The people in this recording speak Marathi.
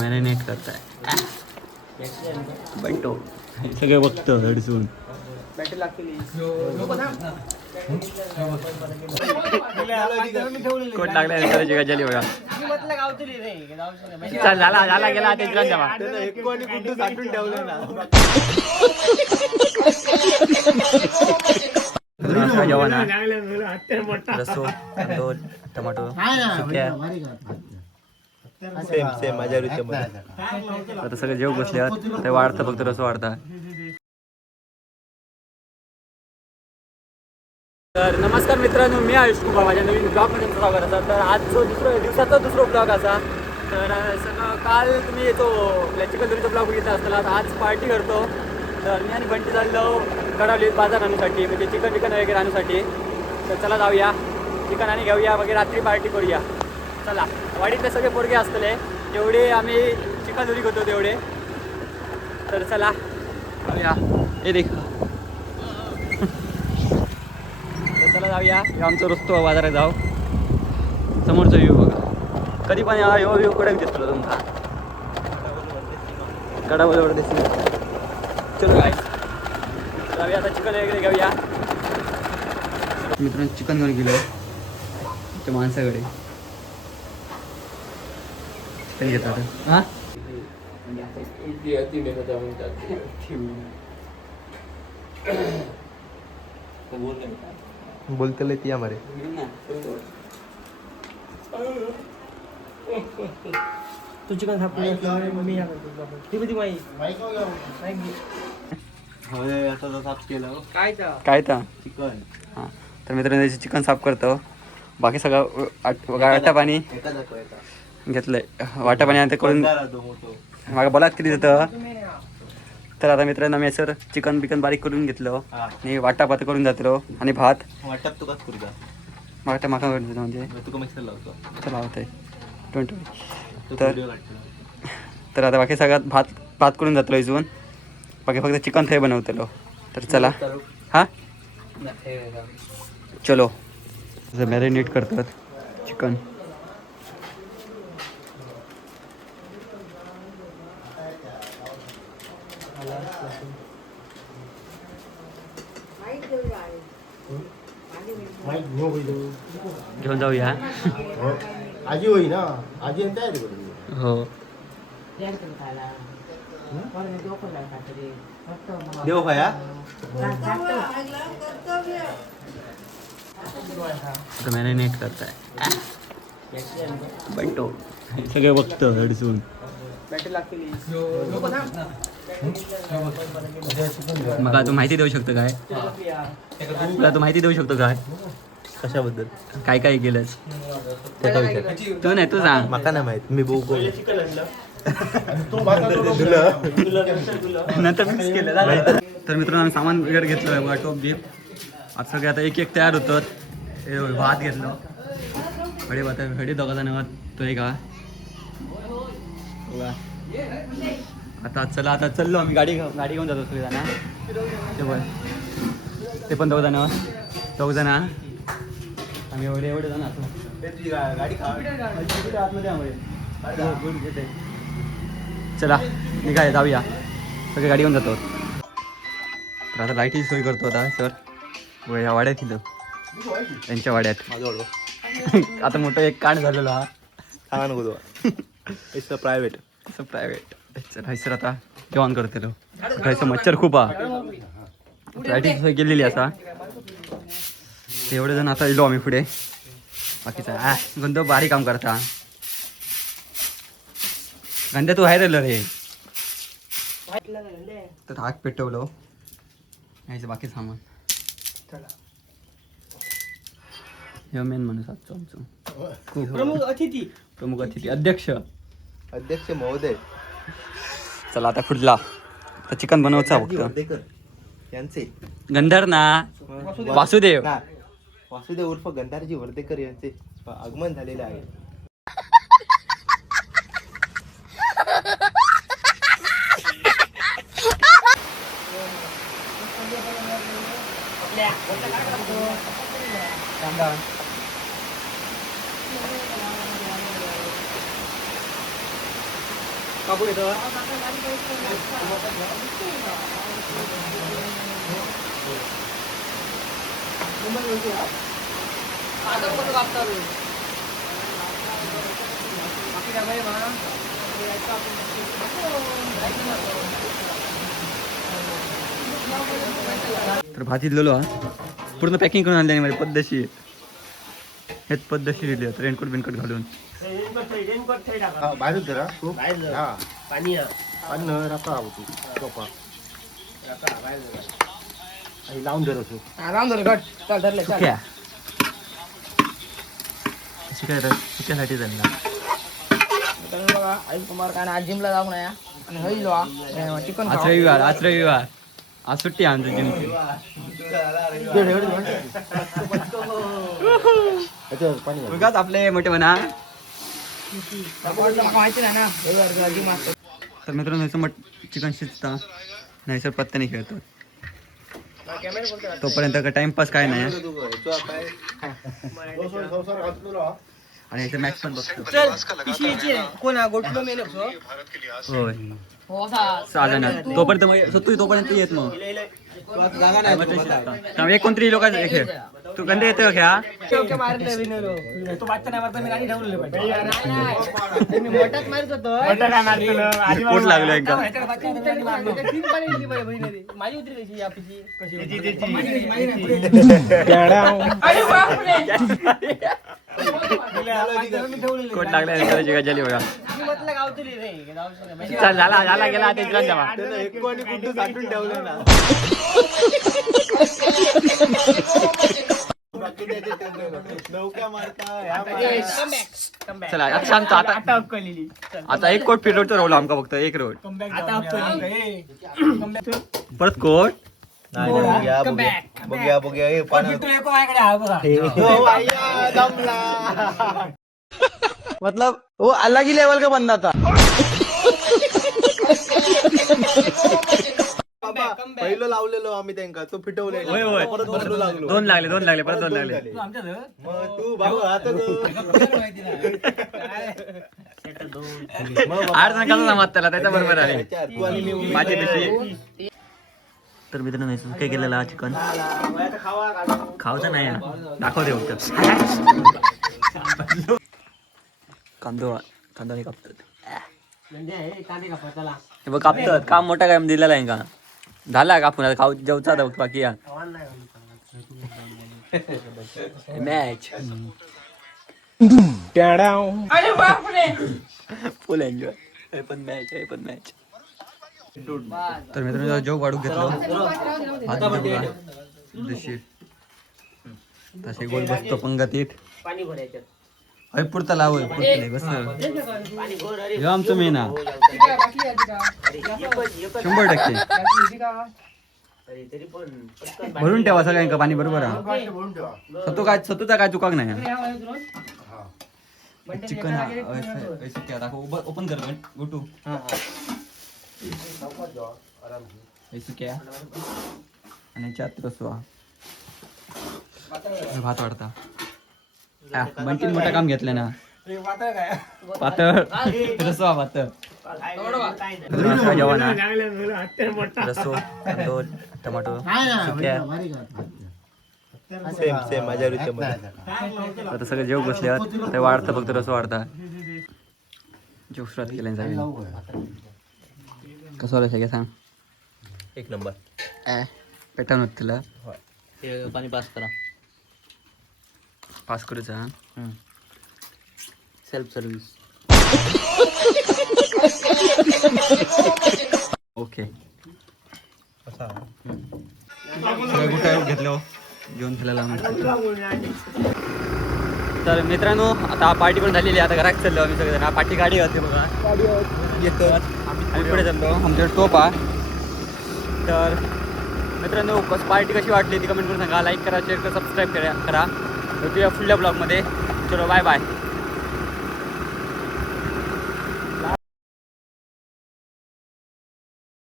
मॅरिनेट करताय बंटो सगळे बघतो हडसून कोट लागला करायची गजाली बघा झाला झाला गेला ते जेवण रसो तांदूळ टमाटो सेम माझ्या आता सगळे जेव बसले ते वाढतं फक्त रस वाढता. तर नमस्कार मित्रांनो, मी आयुष कुमार माझ्या नवीन ब्लॉगमध्ये तुमचं स्वागत असा. तर आज जो दिवसाचा दुसरा ब्लॉग असा. तर सगळं काल तुम्ही येतो चिकलदुरीचा ब्लॉग बघितला असताना आज पार्टी करतो. तर मी आणि बंटी चाललो कडावली बाजार आणण्यासाठी, म्हणजे चिकन वगैरे आणण्यासाठी. तर चला जाऊया चिकन आणि घेऊया वगैरे, रात्री पार्टी करूया. चला वाडीतले सगळे पोरगे असतले जेवढे आम्ही चिकलदुरी करतो तेवढे. तर चला जाऊया. हे देख चला जाऊया. आमचं रस्तो बाजारात जाऊ. समोरचा व्ह्यू बघा. कधी पण ह्यो व्ह्यू कडक दिसतो तुमचा कडावल्यावर दिसतो. चलो काय जाऊया आता चिकन वगैरे घेऊया. मित्रांनो चिकन घेऊन गेलो त्या माणसाकडे चिकन घेतात. हां बोलते लेती हमारे तू चिकन खाप मी साफ केलं काय तर चिकन. हां तर मित्रांनो चिकन साफ करतो. बाकी सगळं वाटा पाणी घेतलंय. वाटा पाणी आता करून मागा बोलात किती देतं. तर आता मित्रांनो आम्ही सर चिकन बिकन बारीक करून घेतलं आणि वाटापात करून जातलो आणि भात वाटप तुकाच करूया. मागटा माका म्हणजे तुका मिक्सर लावतो तर लावतंय 20. तो तर व्हिडिओ काढतो. तर आता बाकी सगळ्यात भात करून जातलो इजून. बाकी फक्त चिकन थंय बनवतलो. तर चला हां चलो मॅरिनेट करतात चिकन. घेऊन जाऊया. आजी होई ना आजी काय हो देव भया मॅरिनेट करताय बंटो सगळे बघतो हडसून. मग तू माहिती देऊ शकतो काय? तुला तू माहिती देऊ शकतो काय कशाबद्दल काय काय केलंस त्याचा विचार तू नाही तू सांग. माका नाही माहित. मी बघू नंतर मिक्स केलं. तर मित्रांनो आम्ही सामान वगैरे घेतलं आहे बघा. टोप बीप आता सगळे आता एक एक तयार होतात. भात घेतलं खडे भात खडे दोघा जण तो एक हा. आता चला आता चाललो आम्ही गाडी घेऊन जातो सगळे जण. ते पण दोघ जण आम्ही एवढे जण असतो. चला निघाय जाऊया सगळे गाडी घेऊन जातो. तर आता लाईटीची सोय करतो आता सर या वाड्यात तिथं त्यांच्या वाड्यात. आता मोठं एक कांड झालेलं हा सांगा नको तो प्रायव्हेट चला सर आता जेवण करते खायचं. मच्छर खूप हा. लाईटीची सोय केलेली असा. एवढे जण आता येलो आम्ही पुढे. बाकीचा गंध भारी काम करता. गंध्या तू आहे रे. तर आग पेटवलं यायचं बाकी सामान. हे मेन माणूस आजचं आमचं प्रमुख अतिथी अध्यक्ष महोदय. चला आता पुढला तर चिकन बनवायचा फक्त. यांचे गंधर ना वासुदेव उर्फ गंधारजी वर्धेकर यांचे आगमन झालेले आहे. कापून येतो तर भात इथलेलो पूर्ण पॅकिंग करून आणले माझी पद्धतशीर हेच पद्धतशीर दिली रेनकोट बिनकोट घालून बाहेर जरा खूप हा पाणी अन्न रस्ता होती सोपा आणि लावून धर असो सुक्या सुक्यासाठी झाला बघा आई कुमार काय आज जिमला जाऊ नये आणि चिकन आज रविवार आज सुट्टी आहे आमच्या जिमची पाणी उगाच आपले मोठे म्हणा माहिती नाही ना जिम असतो तर मित्रांनो ह्याचं चिकन शिजता नाही सर पत्ता नाही खेळतो तोपर्यंत टाइमपास काय नाही आणि याचं मॅच पण बघतो कोण गोटलो मेलो होय तोपर्यंत तोपर्यंत येत मग एक कोणतरी लोक खेळ तू कंदे येतोय खेळा तो बाच्चा नाही मारता मी गाडी ठेवलेली मोठात मारत होतो पोट लागलं एकदा माझी उतरी कशी आपली कोट लागला गजाली बघा म्हटलं गावतली रे चल झाला गेला ते चला आता शांत आता एक कोट फिरवतो राहुल आमका फक्त एक रोड परत कोट बघूया हे पाणी मतलब वो अलग ही लेवल का बंदा था पहिलं लावलेलो आम्ही त्यांना तो फिटवलेला परत बदलू लागलो दोन लागले परत दोन लागले मग तू भाऊ आता आठ जण कसा जमात त्याला त्याच्या बरोबर आहे तू आणि मी माझी कशी तर मित्रांनो काय केलेला चिकन खावचं नाही दाखवते फक्त कांदो हे कापतात हे बघ कापतात काम मोठा काय दिलेला आहे का झाला कापून आता खाऊ जेवचा आता बाकी या मॅच फुल एन्जॉय हे पण मॅच तर मित्रांनो जेव वाढून घेतलो तसे गोल बसतो पंगतीत पाणी भरायचं अय पुरता लाव बस आमचं मेन 100% भरून ठेवा सगळ्यांका पाणी बरोबर सतूचा काय चुकाक नाही चिकन ओपन कर गोटू आणि चात रसवा भात वाढता बंटीन मोठं काम घेतलं ना पातळ रसवा पातळ जेवण रसो कांदो टमाटो सेम माझ्या आता सगळं जेव बसल्यात ते वाढतं फक्त रसो वाढता जेव सुरुवात केल्या जाईल कसं वाटलं सगळं सांग एक नंबर पेटा नव्हतं तुला पाणी पास करा पास करूचा सेल्फ सर्व्हिस ओके गुटा घेतलो जेवण खायला तर मित्रांनो आता पार्टी पण झालेली आता घरात चाललो आम्ही सगळेजण पार्टी गाडी होती बघा आम्ही पुढे चाललो आमच्याकडे टोप आहे तर मित्रांनो पार्टी कशी वाटली ती कमेंट करून सांगा लाईक करा शेअर करा सबस्क्राईब करा भेटूया पुढल्या ब्लॉगमध्ये चलो बाय बाय